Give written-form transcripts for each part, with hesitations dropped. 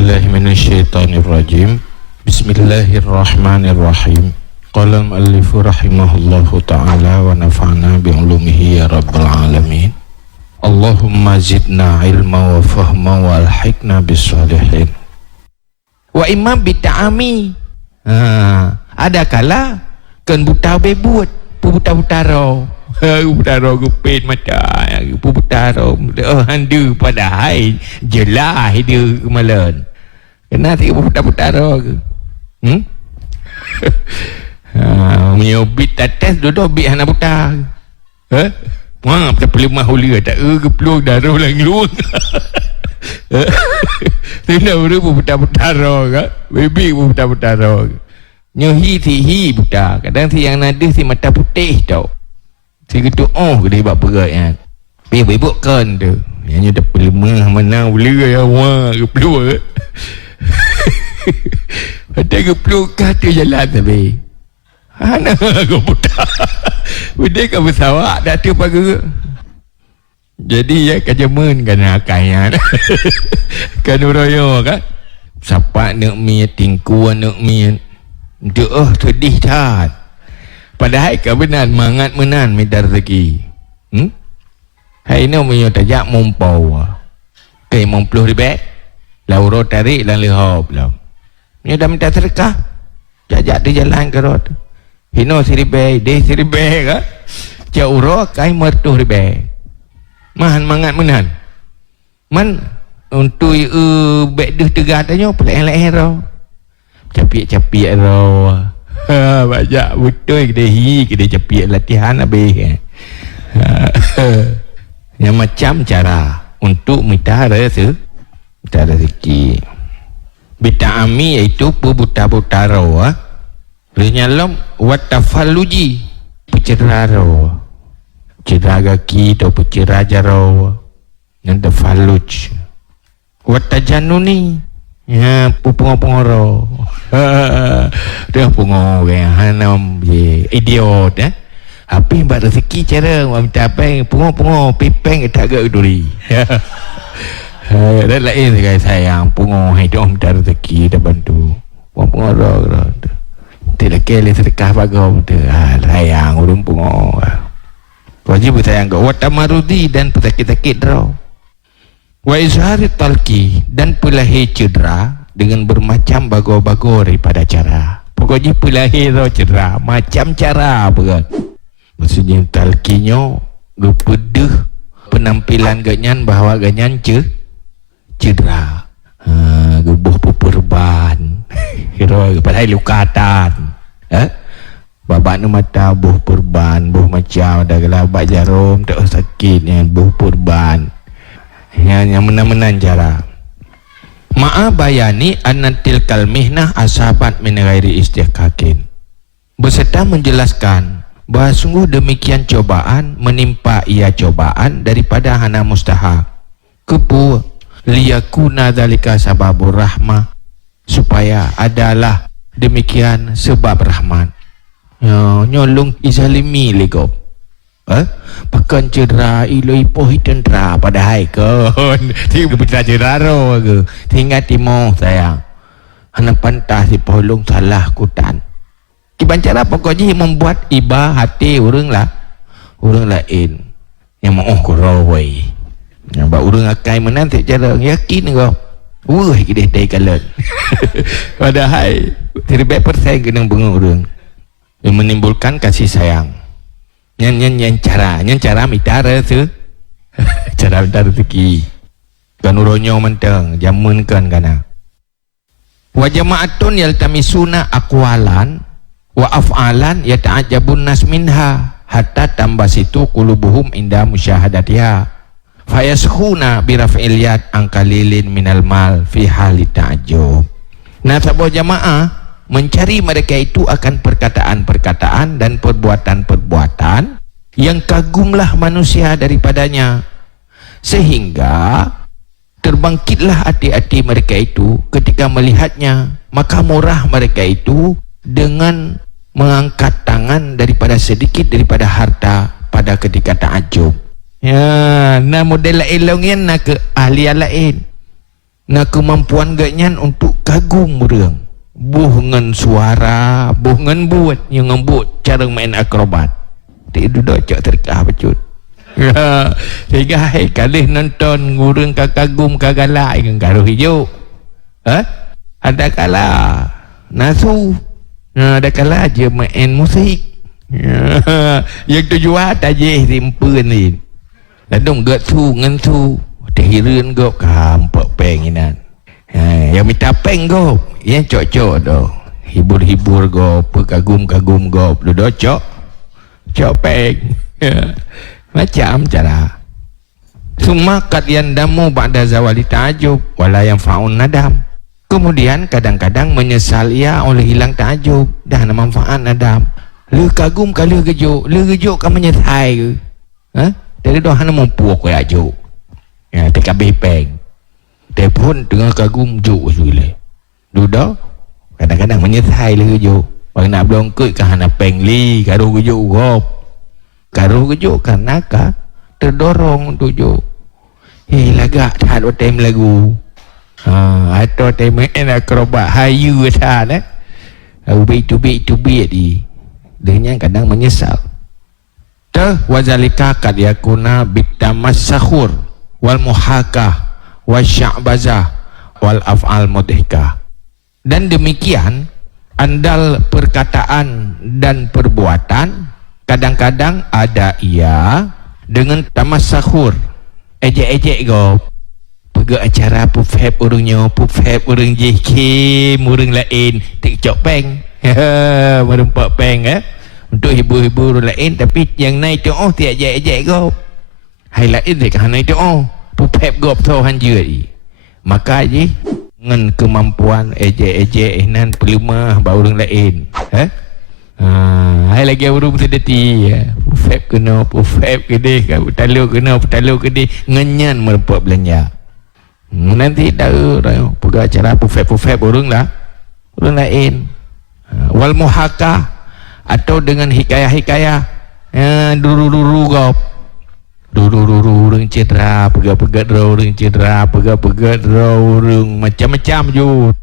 billahi minasyaitonir rajim. Bismillahirrahmanirrahim. Qala al-muallifu rahimahullahu ta'ala wa nafa'na bi'ulumihi ya rabbal alamin. Allahumma zidna ilma wa fahma wa alhiqna bisalihin. Wa imam bita'ami. Ada kala kan buta bebut, pubutaro. Pubutaro gupin mata, pubutaro. Handu pada hai jelah dia kemalan. Kena tiga pubutaro ke? Menyobit atas duduk bit hana buta. Wah, tak perlu mahuli tak kepeluh darah lang luang. Tidak perlu pubutaro ke? Baby pubutaro ke? Nyohi si buta. Kadang si yang nada si mata putih tau. Si gitu dia buat berat kan. Ibu kan tu. Yang dah perlu mana boleh ya wah kepeluh. Ada kepeluh kata jalan tapi. Hana aku buta. Udah kau bersawak dah tu pagi. Jadi ya kajaman kan akanya. Kan royo kan. Siapa nak mi tingku nak mi. Doh sedih tat. Padahal kebenaran mangat menan medar rezeki. Hai no punya tajak mumpau. Kai mumpuluh ribet. Lauro tarik dan lehop lah. Ni dah minta sedekah. Jajak di jalan ke rot. Hino siribet, de siribet ka. Jauro kai mertuh ribet. Mahan mangat menan. Man untuk bek duh tegah tanya pelek-lek ro. Capik-capik ro. Banyak betul kedai capik latihan habis. Yang macam cara untuk minta rezeki. Bita'ami iaitu buta-butaro. Renyalam watafalluji peceraro. Cedera kaki atau pecera jaro. Yang tafalluj. Watajanuni. Ya, pungong-pungoro. Dia pungong yang hanam idiot Apa yang buat rezeki cara minta apa pungong pipeng tak agak duri. Dan lain sekali sayang pungong hidup minta rezeki dah bantu. Pungong tidak kele sedekah bagau sayang urung pungong. Wajib sayang ke watamarudi dan pesakit-sakit draw. Wa izhari talqi dan pelahi cedera dengan bermacam bago-bago daripada cara. Pokoknya pelahi cedera macam cara berat. Maksudnya talqinya gepeduh penampilan ganyan bahawa ganyan cedera. Gebuh puperban. Hero padahal lukatan. Babak nu mata buh perban, buh macam dah gelabak jarum tak sakitnya buh perban. Yang menan-menan cara ma'a bayani annatil kalmihnah asabat min ghairi istihqaqin, beserta menjelaskan bahawa sungguh demikian cobaan menimpa ia cobaan daripada hana mustahak kepu liyakuna dzalika sababur rahmah, supaya adalah demikian sebab rahmat. Nyolong izalimi legop pakan cedera ilo ipoh hitendra pada hai kon tiba putra cedera ro ke tinggal timo sayang hana pantah si polong salah kutan kiban cara pokoknya membuat iba hati orang lain yang mau korowai yang bak orang akai menanti cara yakin kau wah kita dai kalan padahal 3% kena bengang orang yang menimbulkan kasih sayang. Yang cara mitara tu cara minta rezeki kan uronyo mentang jamun kan kana wa jama'atun yaltamisuna aqwalan wa af'alan yata'ajabun nas minha hatta tambah situ qulubuhum inda musyahadatiha fayaskhuna biraf'il yad angkalilin minal mal fi hali ta'ajjub. Nah sebuah jamaah mencari mereka itu akan perkataan-perkataan dan perbuatan-perbuatan yang kagumlah manusia daripadanya, sehingga terbangkitlah hati-hati mereka itu ketika melihatnya. Maka murah mereka itu dengan mengangkat tangan daripada sedikit daripada harta pada ketika ta'ajub. Ya, nah model lain nak ke ahli lain. Nah kemampuan ganyan untuk kagum orang. Buh ngan suara, buh ngan buat, yang ngebut cara main akrobat. Tidak duduk cak terkah becut. Sehingga hai kalih nonton ngurung kagum kagalak yang garuh hijau. Ada kala nasu, ada kala je main musik. Yang tujuan tajih rimpen ni. Ladung gat su ngan su, terhiran gop kampak penginan. Yang minta peng gop, yang cok-cok doh. Hibur-hibur gop, kagum-kagum gop, duduk cok peng. Macam cara. Summa qad yandamu ba'da zawali ta'ajub wala yanfa'un nadam. Kemudian kadang-kadang menyesal ia oleh hilang ta'ajub dah ada manfaat nadam. Lu kagum ka lu gejuk ka menyesal ke? Dari doa hana mampu aku ajuk. Ya TKB peng. Telepon tengah kagum juk sule. Duda kadang-kadang menyesal lu gejuk. Bang nak blongkut ka hana peng li karo gejuk gop. Karo gejuk karena ka terdorong untuk juk. Lagak tak ada time lagu. Atau time main akrobat hayu sana. Ubik di. Dia kadang menyesal. Wazalika kad yakuna bitamas sakhur wal muhakah wasya'bazah wal af'al mudhikah. Dan demikian andal perkataan dan perbuatan kadang-kadang ada ia dengan tamas sakhur, ejek-ejek go pergi acara pufheb urungnya, pufheb urung JK urung lain tik cok peng merempak peng untuk hibur-hibur lain, tapi yang naik tu tiap ejek-ejek go highlight dia kan naik tu pufheb go tu hanjur maka je dengan kemampuan ejek-ejek nan pelumah bau urung lain hai lagi urung sedeti pufheb kena pufheb kedih petaluk kena petaluk kedih ngenyan merempak belanja. Nanti tahu pergi acara pufheb urung lain wal muhakah atau dengan hikayah-hikayah duru-duru gop duru-duru urung cedera pegat-pegat urung cedera pegat-pegat urung macam-macam ju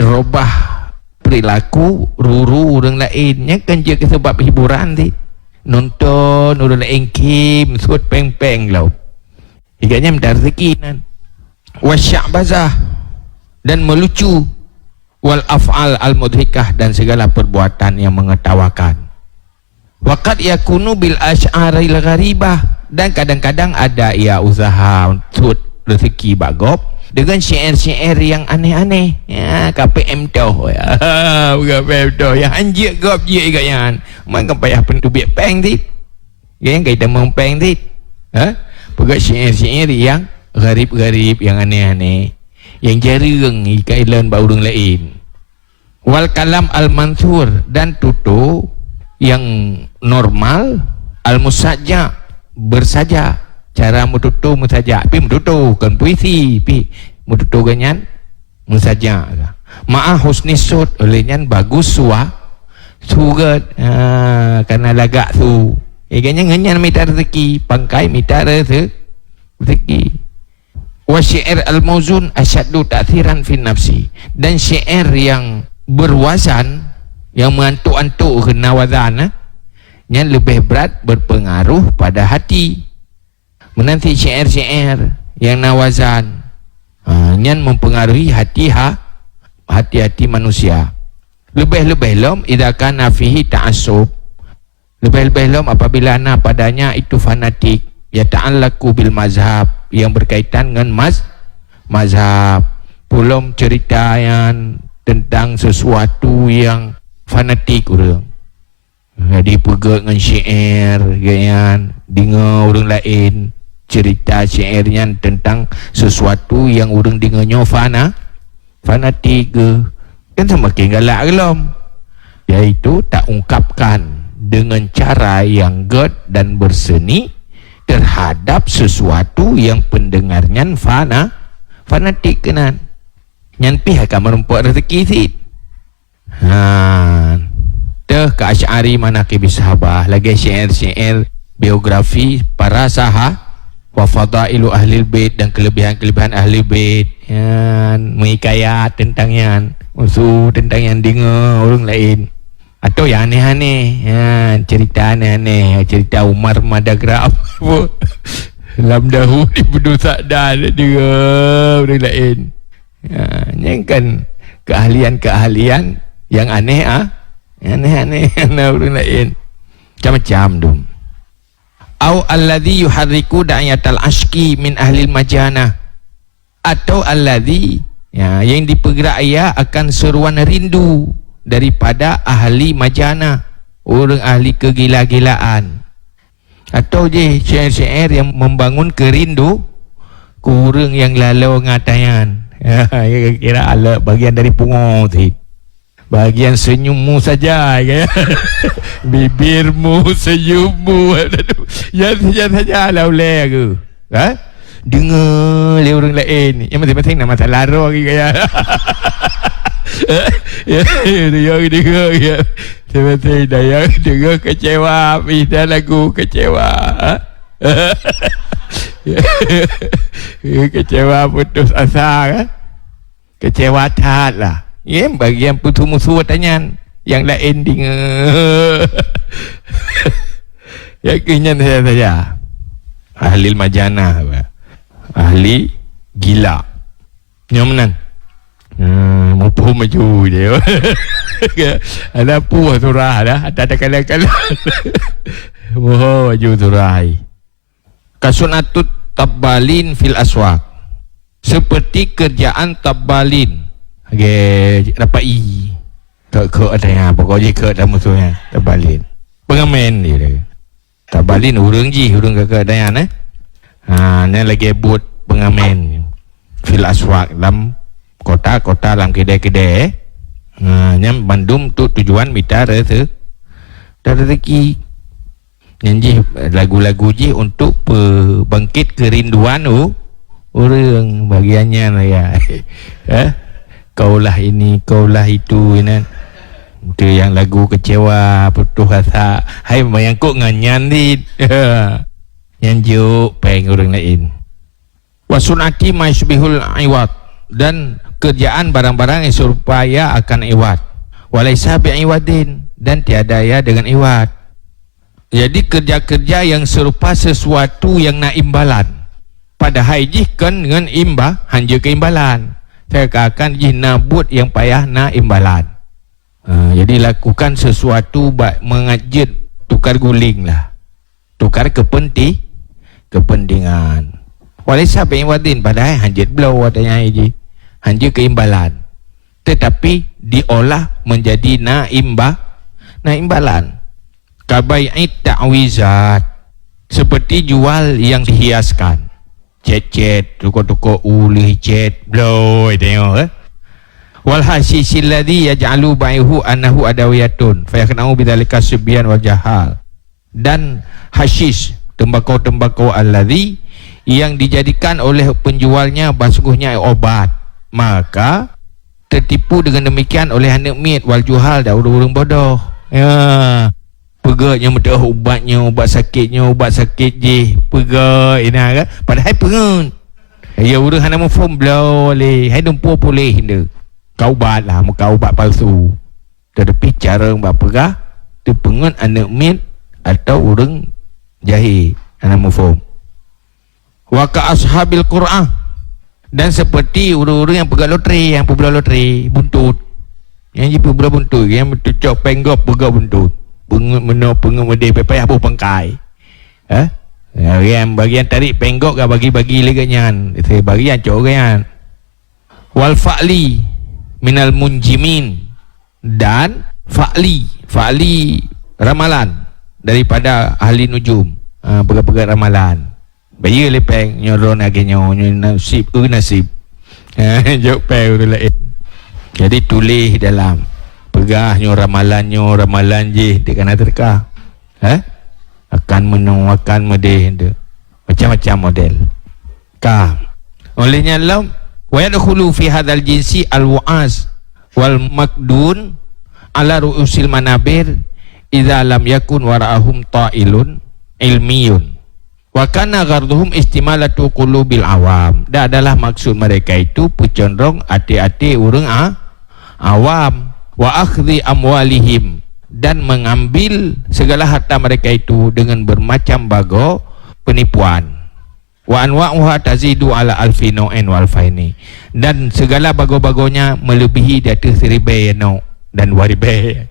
robah perilaku ruru urung lainnya kan je sebab hiburan ti nonton urung lain kim sud peng-peng lau higanya minta rezeki nan wasya'bazah dan melucu wal af'al al mudhikah dan segala perbuatan yang mengetawakan. Waqad yakunu bil asy'aril gharibah dan kadang-kadang ada ia usaha untuk rezeki bagop dengan syair-syair yang aneh-aneh. KPM toh KPM toh yang anjir gop je igayan. Man kan payah pentubik peng dit. Yang kita mau peng dit. Pegat syair-syair yang garib-garib, yang aneh-aneh, yang jarang ikailan baurung lain. Wal kalam al-mansur dan tutu yang normal al-musajja bersaja cara mututu musajja pi mututu kan puisi pi mututu ganyan musajja ma'a husni sud olehnya bagus sugat karena lagak su ganyan minta rezeki pangkai minta rezeki. Wa syair al-mauzun asyaddu ta'thiran fi nafsi dan syair yang berwazan yang mengantuk-antuk kena wazan yang lebih berat berpengaruh pada hati. Menanti syair-syair yang nawazan yang mempengaruhi hati-hati manusia. Lebih-lebih lom idza kana fihi ta'assub. Lebih-lebih lom apabila ana padanya itu fanatik ya ta'allaku bil mazhab yang berkaitan dengan mazhab belum cerita yang tentang sesuatu yang fanatik orang jadi pegang dengan syair kan dengar orang lain cerita syairnya tentang sesuatu yang orang dengarnya fanatik kan semakin galak gelom iaitu tak ungkapkan dengan cara yang ged dan berseni terhadap sesuatu yang pendengarnya fanatik kenan nyan pihak akan merempuat rezeki sit ke Asy'ari manaqib sahabah lagi syair-syair biografi para wa fadailu ahli bait, dan kelebihan-kelebihan ahli bait, mengikayat tentang yang musuh, tentang yang dengar orang lain, atau yang aneh-aneh, cerita aneh-aneh, cerita Umar Madagra apa lam dahulu berdosa dan dia orang lain, yang kan keahlian-keahlian yang aneh, aneh-aneh orang lain macam-macam tu. Au alladhi yuharriku da'yatal ashki min ahli majana, atau alladhi, yang dipergerak ia akan seruan rindu daripada ahli majana, orang ahli kegila-gilaan, atau je syair-syair yang membangun kerindu kurang yang lalu ngatayan. Kira ala bagian dari pungo tu, bagian senyummu saja, bibirmu, senyummu, ya saja lah oleh aku, dengar le orang lain, yang masing-masing nama masalah lagi kaya. Dia dengar ya, masing-masing dia dengar kecewa, dan lagu kecewa, kecewa putus asa, kecewa tat lah. Bagian putus musuh tanya yang lain dengar. Yakinnya saya saja ahli majana, ahli gila nyomenan, mampu maju dia. Ada puas surah dah, ada kala-kala moho maju surai. Kasunatut tabbalin fil aswaq, seperti kerjaan tabbalin. Dapat i ke ada pokoknya ke ada musuhnya tabbalin, pengamen dia. Tabbalin urang ji, urang ke ada ni lagi buat pengamen fil aswaq, dalam kota-kota, dalam kedai-kedai, yang Bandung tu tujuan mita tu rezeki, nyanyi lagu-lagu je untuk bangkit kerinduan orang bagiannya lah ya. Kaulah ini, kaulah itu, itu yang lagu kecewa, putus asa, hai mayangkuk nganyan di nyanjuk peng orang lain. Wasunati maisbihul iwat, dan kerjaan barang-barang yang serupaya akan iwat, walaisa bi'iwadin, dan tiada ya dengan iwat. Jadi kerja-kerja yang serupa sesuatu yang nak imbalan, pada haji kan dengan imbah hanya keimbalan, saya akan jih nabut yang payah nak imbalan. Jadi lakukan sesuatu mengajet, tukar guling lah, tukar kepentingan. Walaysa bi'iwadin, padahal hanjit belau adanya haji, hanya keimbalan, tetapi diolah menjadi naimbalan. Kabai'it ta'wizat, seperti jual yang dihiaskan, cet-cet, toko-toko uli cet blow, tengok wal hasisil ladzi yaj'alu baihu annahu adawiyatun fa yakhna'u bidzalika subyan wal jahal, dan hasis, tembakau-tembakau alladzi, yang dijadikan oleh penjualnya sesungguhnya obat, maka tertipu dengan demikian oleh anak mit wal juhal, dan orang-orang bodoh. Pegaknya betul ubatnya, ubat sakit je pegak kan, padahal pengen ya orang hana mafhum belau boleh, hai dumpu boleh hinda kau ubat lah, muka ubat palsu, tetapi cara buat pegah tu pengen anak mit atau orang jahil hana mafhum. Wa ka ashabil Qur'an, dan seperti orang-orang yang pegang loteri, yang pebela loteri buntut, yang pebela buntut, yang cocok penggop pegang buntut, pengut model payah pun pangkai, yang bagian tarik penggok ke bagi-bagi leganyan, saya bagi yang cok kan. Wal fa'li minal munjimin, dan fa'li ramalan daripada ahli nujum, pegang-pegang ramalan, bayar lepeng nyoron agaknya nasib jauh peng orang lain. Jadi tulis dalam pegahnya ramalan je dia kena terka, akan menung, akan model, macam-macam model olehnya Allah. Wa yadkhulu fi hadzal jinsi al-wa'az wal makdun ala ru'usil manabir idza lam yakun wara'ahum ta'ilun ilmiyun, Wa kana gharduhum istimalatu qulubil awam. Dan adalah maksud mereka itu pucondrong hati-hati urang awam, wa akhdhi amwalihim, dan mengambil segala harta mereka itu dengan bermacam bago penipuan. Wa anwa'uha tazidu ala alfinoen wal faini, dan segala bago-bagonya melebihi di atas 1000 no dan 2000.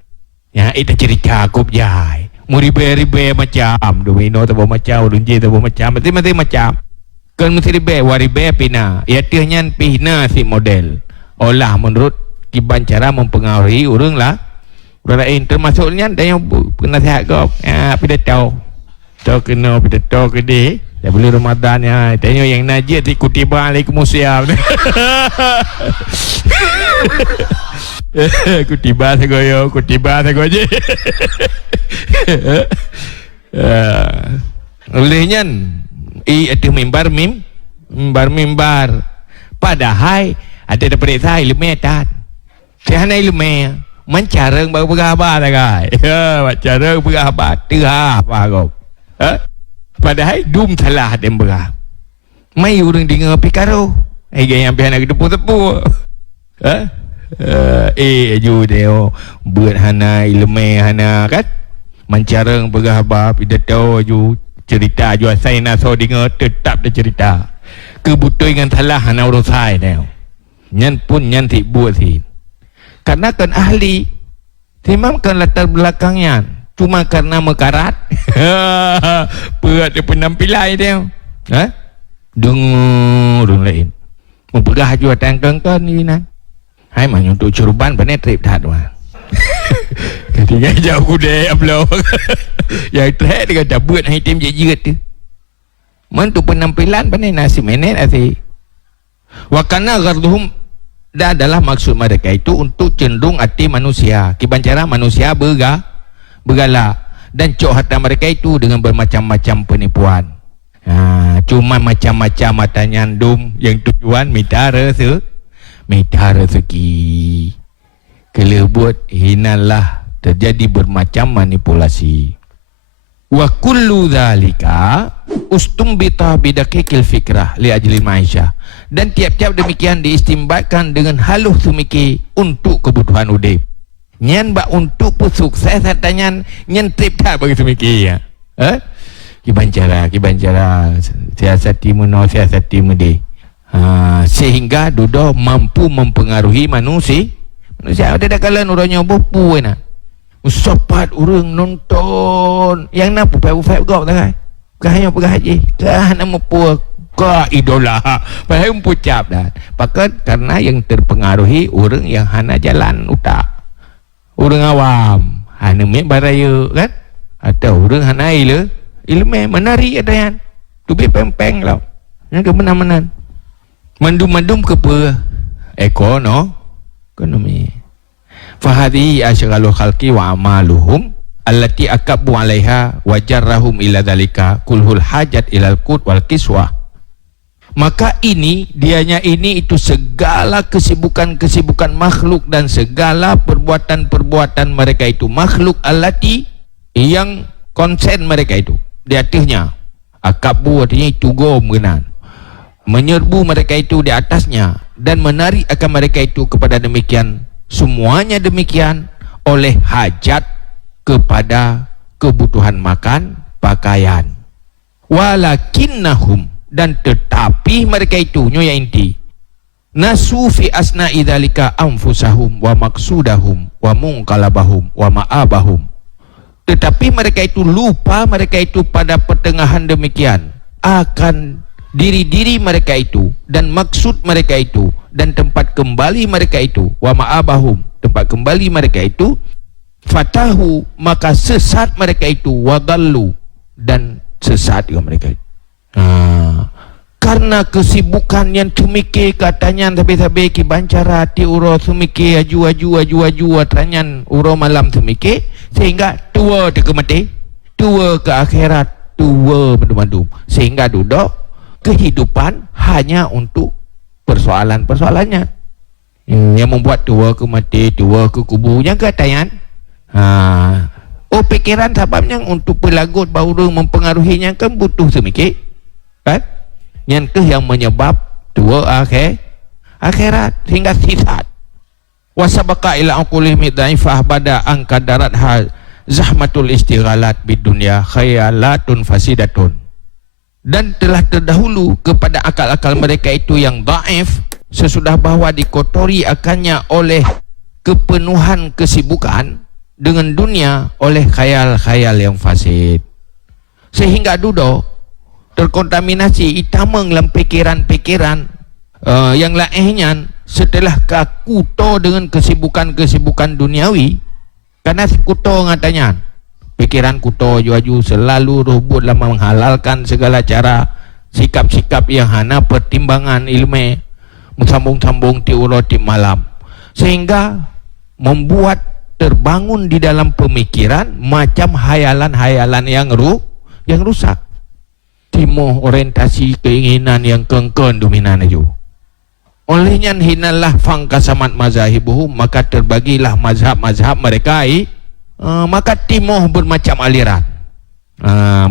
Ya, itu cerita akup jai. Muribe-ribe macam domino tabo macam runji tabo macam mati-mati macam. Kan mesti ribe waribe pina. Ya tihnyan pina si model. Olah menurut kiban cara mempengaruhi urang lah. Orang lain termasuknya dan yang penasihat kau. Ya, pidato. Tok kena pidato ke dia. Dah boleh Ramadan ya. Tanya yang najis di kutiba alaikumussalam. Kutiba sagoyo, kutiba sagoje. Olehnya itu mimbar. Padahal ada daripada saya ilmu tak. Saya ilmu mencareng berapa tak ya, mencareng berapa terah apa kau. Padahal dum salah dem berah. Mai urang dengar pikaro. Gaya yang pian nak tepu-tepu. Aju deo buat hana ilmu hana kan. Mencareng berapa pidato aju cerita aju saya nak so dengar tetap dia cerita. Kebutuhan dengan salah hana urang saya deo. Nyan pun nyan tik buat sih. Karena kan ahli timam kan latar belakangnya cuma karena mekarat berat dia penampilan dia dengar lain mempegah juga tangkang-tangkang ni nan hai mana untuk curuban benar trip tak mah ketika jauh kuda upload yang trip dia kata buat hai tim jejet tu mantu penampilan benar nasi menet asih wakana garduhum. Dan adalah maksud mereka itu untuk cenderung hati manusia. Kiban cara manusia bergalak dan cok harta mereka itu dengan bermacam-macam penipuan. Cuma macam-macam mata nyandum yang tujuan minta rezeki. Kelebut hinalah terjadi bermacam manipulasi. Wa kullu dzalika ustumbita bidakikil fikrah li ajli maisha, dan tiap-tiap demikian diistimbatkan dengan halus semiki untuk kebutuhan udip. Nyan ba untuk sukses katanya nyan trip tak bagi semiki ya. Kiban cara siasati meno siasati mede. Sehingga dudo mampu mempengaruhi manusia. Ada dah kalan orangnya bopu na. Usapat orang nonton yang nak pupai-pupai kau tak kan? Kahanya pergi haji kah nama puak kah idola pasal pucap dah pakat karena yang terpengaruhi orang yang hana jalan utak orang awam hana mek baraya kan atau orang hana ilmu menari ada yang tubi pempeng lah yang kemenan-menan mandum-mandum ke apa ekonomi fahadi asyaghalu khalqi wa amaluhum allati akabu alaiha wajarrahum ila dalika kulhul hajat ilal qut wal kiswah. Maka ini dianya ini itu segala kesibukan makhluk dan segala perbuatan mereka itu makhluk allati yang konsen mereka itu di atasnya. Akabu artinya tugo mengenan menyerbu mereka itu di atasnya dan menarik akan mereka itu kepada demikian semuanya demikian oleh hajat kepada kebutuhan makan, pakaian. Walakinnahum, dan tetapi mereka itu nyoya inti nasu fi asna idzalika anfusahum wa maksudahum wa munqalabahum wa ma'abahum. Tetapi mereka itu lupa mereka itu pada pertengahan demikian akan diri-diri mereka itu dan maksud mereka itu dan tempat kembali mereka itu wa ma'abahum, tempat kembali mereka itu fatahu, maka sesat mereka itu wadallu, dan sesat juga mereka itu. Karena kesibukan yang tumike katanya tabe-tabe ki bancara ti uro tumike aju tanyan uro malam tumike sehingga tua ke mati, tua ke akhirat, tua mendum-mendum sehingga duduk kehidupan hanya untuk persoalan-persoalannya yang membuat tua ke mati, tua ke kubur yang katanya Oh, pikiran sebabnya untuk pelagut baru mempengaruhinya kan butuh semikit. Kan? Yang tu yang menyebab tua akhirat hingga sifat. Wasabaka ila aquli midhaifah bada angkadarat hal zahmatul istighalat bidunya khayalatun fasidatun. Dan telah terdahulu kepada akal-akal mereka itu yang dhaif sesudah bahwa dikotori akannya oleh kepenuhan kesibukan dengan dunia oleh khayal-khayal yang fasid, sehingga dudo terkontaminasi itamang dalam pikiran-pikiran yang lainnya setelah kakuto dengan kesibukan-kesibukan duniawi. Karena kuto ngatanya pikiran kuto juaju selalu rubut lama menghalalkan segala cara sikap-sikap yang hana pertimbangan ilmu sambung-sambung tiuroti malam, sehingga membuat terbangun di dalam pemikiran macam hayalan-hayalan yang rusak. Timoh orientasi keinginan yang kengkon dominan aja. Olehnya hinalah fangkasamat mazahibuhum, maka terbagilah mazhab-mazhab mereka. Maka timoh bermacam aliran,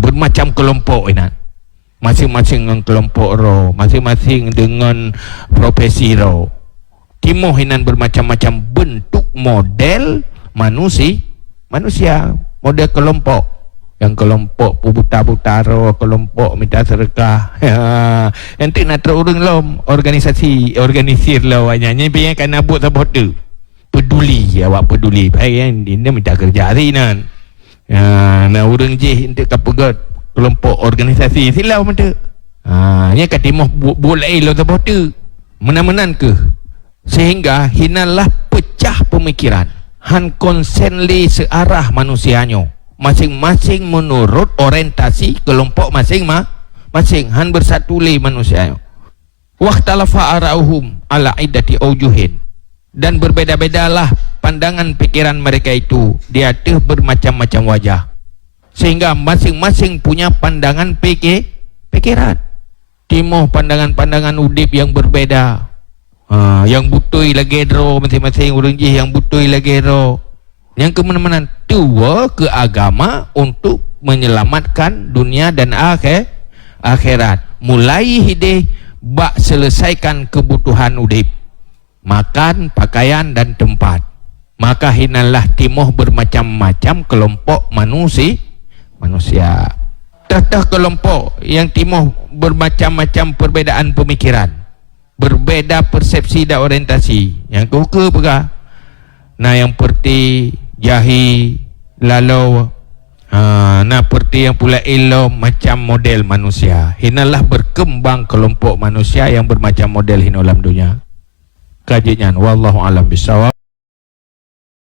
bermacam kelompok ini. Masing-masing dengan kelompok roh, masing-masing dengan profesi roh. Timoh hinan bermacam-macam bentuk model manusia, model kelompok. Yang kelompok buta-buta roh, kelompok minta sedekah. Nanti nak terurung lo organisir lo wanyanya biar kan abut sabot tu. Peduli, awak peduli. Baik yang dia minta kerja hari nan. Nak urung je untuk kapegat kelompok organisasi silau mata. Nya katimah boleh lo sabot tu. Menan-menan ke? Sehingga hinalah pecah pemikiran. Han konsenli searah manusianya. Masing-masing menurut orientasi kelompok masing-masing. Han bersatuli manusia. Waqtalafa arauhum ala iddati aujuhin. Dan berbeda-bedalah pandangan pikiran mereka itu. Dia ada bermacam-macam wajah. Sehingga masing-masing punya pandangan pikiran. Timoh pandangan-pandangan udip yang berbeda. Yang butui lagi ro masing-masing orang je yang butui lagi ro. Yang kemana-mana tua ke agama untuk menyelamatkan dunia dan akhirat. Mulai hidih bak selesaikan kebutuhan udip, makan, pakaian dan tempat. Maka hinalah timoh bermacam-macam kelompok manusia. Tah kelompok yang timoh bermacam-macam perbedaan pemikiran, berbeda persepsi dan orientasi. Yang ke pegah. Nah yang perti jahi lalu nah perti yang pula ilmu macam model manusia. Hinalah berkembang kelompok manusia yang bermacam model hinolam dunia. Kajian wallahu alam bisawab.